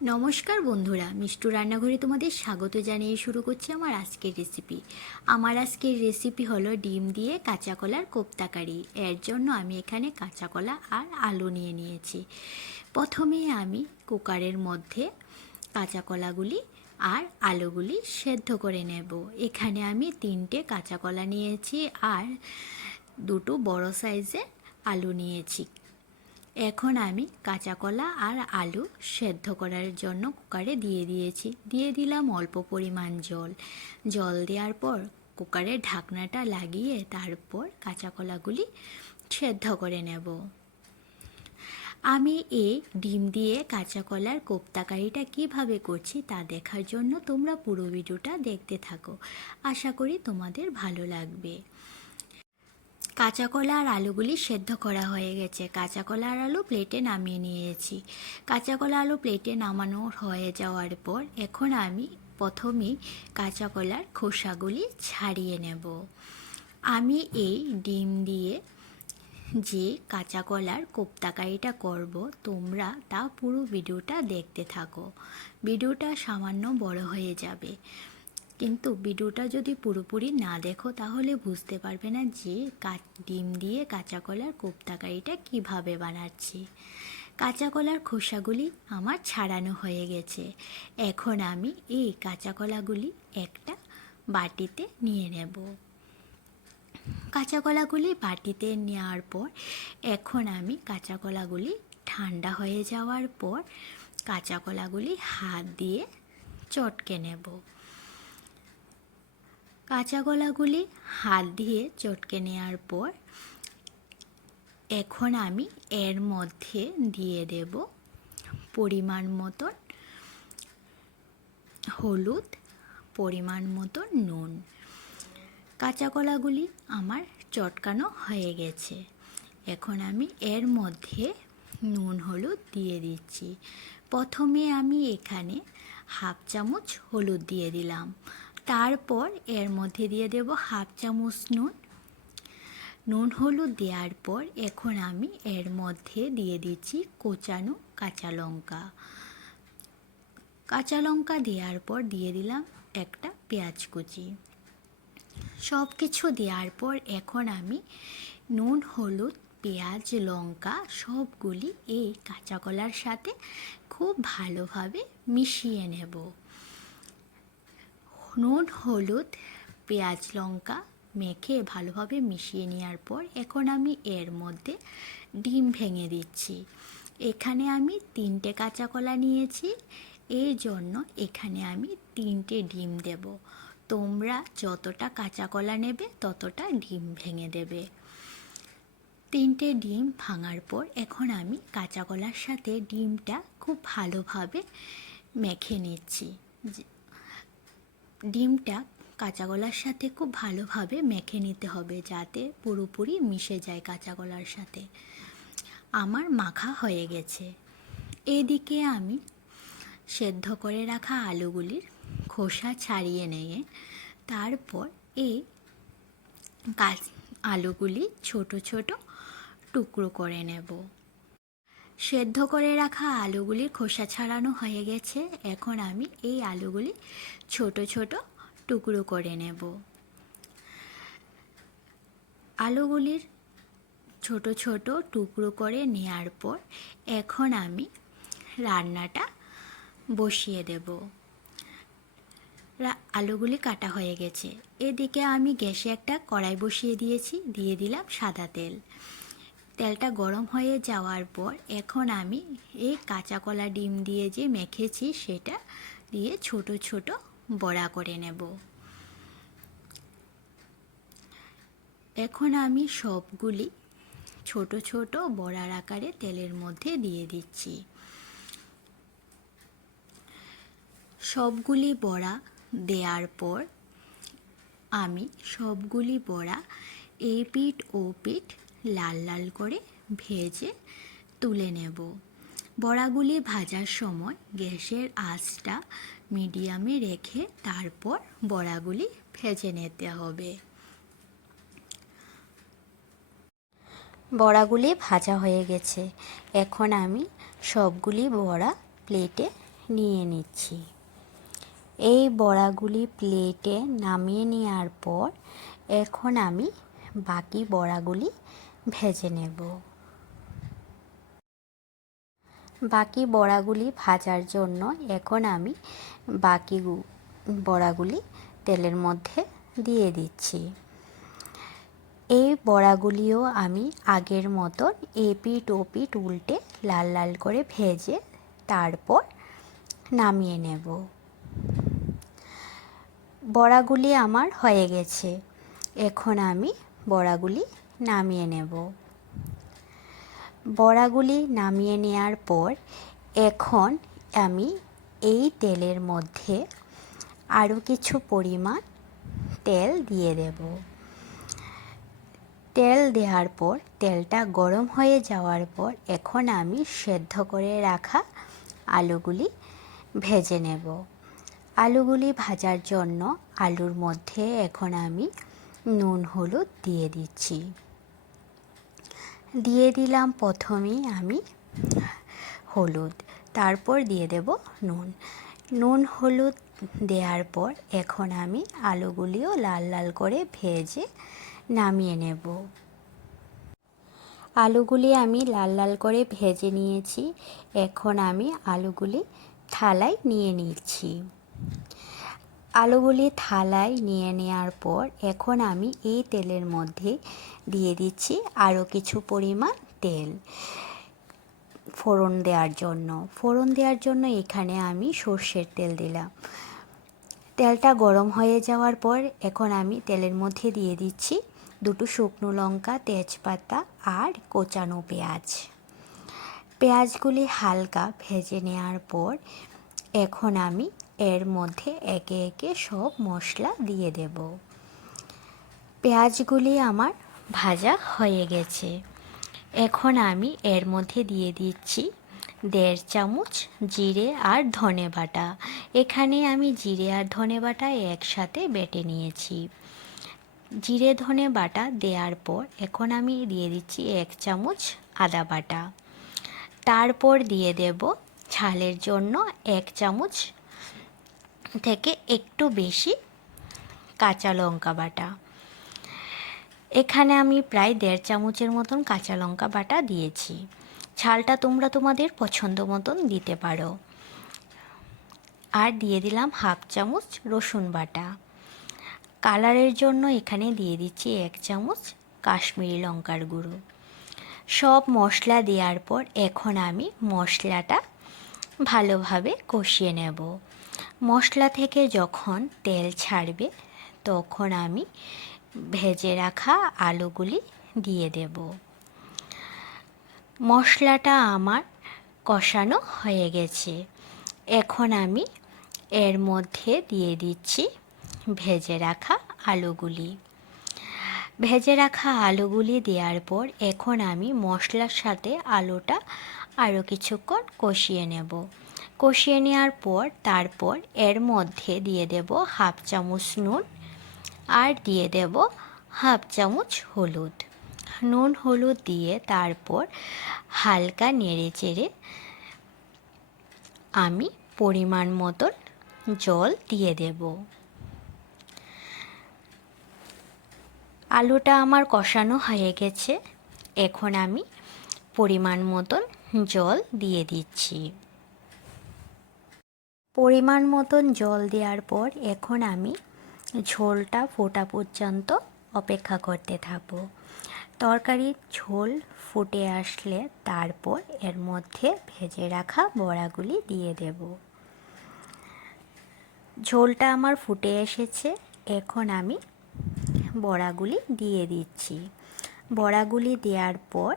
নমস্কার বন্ধুরা, মিষ্টু রান্নাঘরে তোমাদের স্বাগত জানিয়ে শুরু করছি আমার আজকের রেসিপি। আমার আজকের রেসিপি হলো ডিম দিয়ে কাঁচা কলার কোপ্তা কারি। এর জন্য আমি এখানে কাঁচা কলা আর আলু নিয়ে নিয়েছি। প্রথমে আমি কুকারের মধ্যে কাঁচা কলাগুলি আর আলুগুলি সেদ্ধ করে নেব। এখানে আমি 3টে কাঁচা কলা নিয়েছি আর 2টো বড় সাইজের আলু নিয়েছি। এখন আমি কাঁচা কলা আর আলু সেদ্ধ করার জন্য কুকারে দিয়ে দিলাম অল্প পরিমাণ জল দেওয়ার পর কুকারের ঢাকনাটা লাগিয়ে তারপর কাঁচা কলাগুলি সেদ্ধ করে নেব। আমি এই ডিম দিয়ে কাঁচা কলার কোপ্তা কারিটা কীভাবে করছি তা দেখার জন্য তোমরা পুরো ভিডিওটা দেখতে থাকো। আশা করি তোমাদের ভালো লাগবে। কাঁচা কলা আর আলুগুলি সেদ্ধ করা হয়ে গেছে। কাঁচা কলা আর আলু প্লেটে নামিয়ে নিয়েছি। কাঁচা কলা আলু প্লেটে নামানো হয়ে যাওয়ার পর এখন আমি প্রথমেই কাঁচা কলার খোসাগুলি ছাড়িয়ে নেব। আমি এই ডিম দিয়ে যে কাঁচা কলার কোপ্তা কারিটা করব, তোমরা তা পুরো ভিডিওটা দেখতে থাকো। ভিডিওটা সামান্য বড় হয়ে যাবে, কিন্তু ভিডিওটা যদি পুরোপুরি না দেখো তাহলে বুঝতে পারবে না যে ডিম দিয়ে কাঁচা কলার কোপ্তা কারিটা কীভাবে বানাচ্ছি। কাঁচা কলার খোসাগুলি আমার ছাড়ানো হয়ে গেছে। এখন আমি এই কাঁচা কলাগুলি একটা বাটিতে নিয়ে নেব। কাঁচা কলাগুলি বাটিতে নেওয়ার পর এখন আমি কাঁচা কলাগুলি ঠান্ডা হয়ে যাওয়ার পর কাঁচা কলাগুলি হাত দিয়ে চটকে নেব। কাঁচা কলাগুলি হাত দিয়ে চটকে নেওয়ার পর এখন আমি এর মধ্যে দিয়ে দেব পরিমাণ মতন হলুদ, পরিমাণ মতন নুন। কাঁচা কলাগুলি আমার চটকানো হয়ে গেছে। এখন আমি এর মধ্যে নুন হলুদ দিয়ে দিচ্ছি। প্রথমে আমি এখানে 1/2 চামচ হলুদ দিয়ে দিলাম, তারপর এর মধ্যে দিয়ে দেব 1/2 চামচ নুন হলুদ দেওয়ার পর এখন আমি এর মধ্যে দিয়ে দিচ্ছি কোচানো কাঁচা লঙ্কা দেওয়ার পর দিয়ে দিলাম একটা পেঁয়াজ কুচি। সব কিছু দেওয়ার পর এখন আমি নুন হলুদ পেঁয়াজ লঙ্কা সবগুলি এই কাঁচা কলার সাথে খুব ভালোভাবে মিশিয়ে নেব। নুন হলুদ পেঁয়াজ লঙ্কা মেখে ভালোভাবে মিশিয়ে নেওয়ার পর এখন আমি এর মধ্যে ডিম ভেঙে দিচ্ছি। এখানে আমি 3টে কাঁচা কলা নিয়েছি, এই জন্য এখানে আমি 3টে ডিম দেব। তোমরা যতটা কাঁচা কলা নেবে ততটা ডিম ভেঙে দেবে। 3টে ডিম ভাঙার পর এখন আমি কাঁচা কলার সাথে ডিমটা খুব ভালোভাবে মেখে নিচ্ছি। ডিমটা কাঁচা কলার সাথে খুব ভালোভাবে মেখে নিতে হবে যাতে পুরোপুরি মিশে যায় কাঁচা কলার সাথে। আমার মাখা হয়ে গেছে। এদিকে আমি সেদ্ধ করে রাখা আলুগুলির খোসা ছাড়িয়ে নিয়ে তারপর এই আলুগুলি ছোট ছোট টুকরো করে নেব। সেদ্ধ করে রাখা আলুগুলির খোসা ছাড়ানো হয়ে গেছে। এখন আমি এই আলুগুলি ছোট ছোট টুকরো করে নেব। আলুগুলির ছোট ছোট টুকরো করে নেওয়ার পর এখন আমি রান্নাটা বসিয়ে দেব। আলুগুলি কাটা হয়ে গেছে। এদিকে আমি গ্যাসে একটা কড়াই বসিয়ে দিয়েছি, দিয়ে দিলাম সাদা তেল। তেলটা গরম হয়ে যাওয়ার পর এখন আমি এই কাঁচা কলা ডিম দিয়ে যে মেখেছি সেটা দিয়ে ছোট ছোট বড়া করে নেব। এখন আমি সবগুলি ছোট ছোট বড়ার আকারে তেলের মধ্যে দিয়ে দিচ্ছি। সবগুলি বড়া দেওয়ার পর আমি সবগুলি বড়া এই পিঠ ও পিঠ লাল লাল করে ভেজে তুলে নেব। বড়াগুলি ভাজার সময় গ্যাসের আঁচটা মিডিয়ামে রেখে তারপর বড়াগুলি ভেজে নিতে হবে। বড়াগুলি ভাজা হয়ে গেছে। এখন আমি সবগুলি বড়া প্লেটে নিয়ে নিচ্ছি। এই বড়াগুলি প্লেটে নামিয়ে নেওয়ার পর এখন আমি বাকি বড়াগুলি ভেজে নেব। বাকি বড়াগুলি ভাজার জন্য এখন আমি বাকি বড়াগুলি তেলের মধ্যে দিয়ে দিচ্ছি। এই বড়াগুলিও আমি আগের মতন এপিট ওপিট উল্টে লাল লাল করে ভেজে তারপর নামিয়ে নেব। বড়াগুলি আমার হয়ে গেছে, এখন আমি বড়াগুলি নামিয়ে নেব। বড়াগুলি নামিয়ে নেওয়ার পর এখন আমি এই তেলের মধ্যে আরও কিছু পরিমাণ তেল দিয়ে দেব। তেল দেওয়ার পর তেলটা গরম হয়ে যাওয়ার পর এখন আমি সেদ্ধ করে রাখা আলুগুলি ভেজে নেব। আলুগুলি ভাজার জন্য আলুর মধ্যে এখন আমি নুন হলুদ দিয়ে দিচ্ছি। দিয়ে দিলাম প্রথমেই আমি হলুদ, তারপর দিয়ে দেব নুন। নুন হলুদ দেওয়ার পর এখন আমি আলুগুলিও লাল লাল করে ভেজে নামিয়ে নেব। আলুগুলি আমি লাল লাল করে ভেজে নিয়েছি, এখন আমি আলুগুলি থালায় নিয়ে নিচ্ছি। আলুগুলি থালায় নিয়ে নেওয়ার পর এখন আমি এই তেলের মধ্যে দিয়ে দিচ্ছি আরও কিছু পরিমাণ তেল ফোড়ন দেওয়ার জন্য। ফোড়ন দেওয়ার জন্য এখানে আমি সর্ষের তেল দিলাম। তেলটা গরম হয়ে যাওয়ার পর এখন আমি তেলের মধ্যে দিয়ে দিচ্ছি দুটো শুকনো লঙ্কা, তেজপাতা আর কোচানো পেঁয়াজ। পেঁয়াজগুলি হালকা ভেজে নেওয়ার পর এখন আমি এর মধ্যে একে একে সব মশলা দিয়ে দেব। পেঁয়াজগুলি আমার ভাজা হয়ে গেছে, এখন আমি এর মধ্যে দিয়ে দিচ্ছি 1.5 চামচ জিরে আর ধনে বাটা। এখানে আমি জিরে আর ধনে বাটা একসাথে বেটে নিয়েছি। জিরে ধনে বাটা দেওয়ার পর এখন আমি দিয়ে দিচ্ছি 1 চামচ আদা বাটা। তারপর দিয়ে দেব ঝালের জন্য 1 চামচ থেকে একটু বেশি কাঁচা লঙ্কা বাটা। এখানে আমি প্রায় 1.5 চামচের মতন কাঁচা লঙ্কা বাটা দিয়েছি। ঝালটা তোমরা তোমাদের পছন্দ মতন দিতে পারো। আর দিয়ে দিলাম 1/2 চামচ রসুন বাটা। কালারের জন্য এখানে দিয়ে দিচ্ছি 1 চামচ কাশ্মীরি লঙ্কার গুঁড়ো। সব মশলা দেওয়ার পর এখন আমি মশলাটা ভালোভাবে কষিয়ে নেব। মশলা থেকে যখন তেল ছাড়বে তখন আমি ভেজে রাখা আলুগুলি দিয়ে দেব। মশলাটা আমার কষানো হয়ে গেছে, এখন আমি এর মধ্যে দিয়ে দিচ্ছি ভেজে রাখা আলুগুলি। ভেজে রাখা আলুগুলি দেওয়ার পর এখন আমি মশলার সাথে আলুটা আরও কিছুক্ষণ কষিয়ে নেব। কষিয়ে নেওয়ার পর তারপর এর মধ্যে দিয়ে দেব 1/2 চামচ নুন আর দিয়ে দেব 1/2 চামচ হলুদ। নুন হলুদ দিয়ে তারপর হালকা নেড়ে চেড়ে আমি পরিমাণ মতন জল দিয়ে দেব। আলুটা আমার কষানো হয়ে গেছে, এখন আমি পরিমাণ মতন জল দিয়ে দিচ্ছি। পরিমাণ মতন জল দেওয়ার পর এখন আমি ঝোলটা ফোটা পর্যন্ত অপেক্ষা করতে থাকবো। তরকারির ঝোল ফুটে আসলে তারপর এর মধ্যে ভেজে রাখা বড়াগুলি দিয়ে দেব। ঝোলটা আমার ফুটে এসেছে, এখন আমি বড়াগুলি দিয়ে দিচ্ছি। বড়াগুলি দেওয়ার পর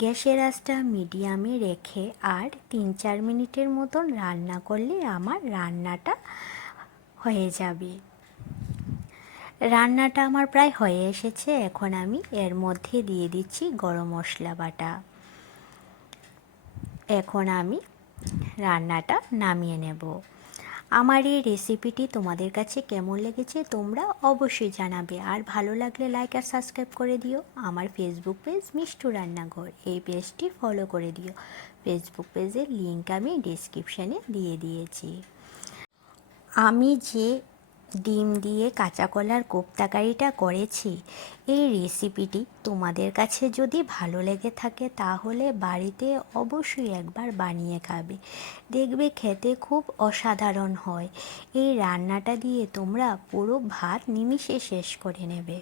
গ্যাসের আঁচটা মিডিয়ামে রেখে আর 3-4 মিনিটের মতন রান্না করলে আমার রান্নাটা হয়ে যাবে। রান্নাটা আমার প্রায় হয়ে এসেছে, এখন আমি এর মধ্যে দিয়ে দিচ্ছি গরম মশলা বাটা। এখন আমি রান্নাটা নামিয়ে নেব। আমার এই রেসিপিটি তোমাদের কাছে কেমন লেগেছে তোমরা অবশ্যই জানাবে, আর ভালো লাগলে লাইক আর সাবস্ক্রাইব করে দিও। আমার ফেসবুক পেজ মিষ্টু রান্নাঘর, এই পেজটি ফলো করে দিও। ফেসবুক পেজের লিঙ্ক আমি ডেসক্রিপশানে দিয়ে দিয়েছি। আমি যে ডিম দিয়ে কাঁচা কলার কোপ্তাকারিটা করেছি, এই রেসিপিটি তোমাদের কাছে যদি ভালো লেগে থাকে তাহলে বাড়িতে অবশ্যই একবার বানিয়ে খাবে, দেখবে খেতে খুব অসাধারণ হয়। এই রান্নাটা দিয়ে তোমরা পুরো ভাত নিমিষে শেষ করে নেবে।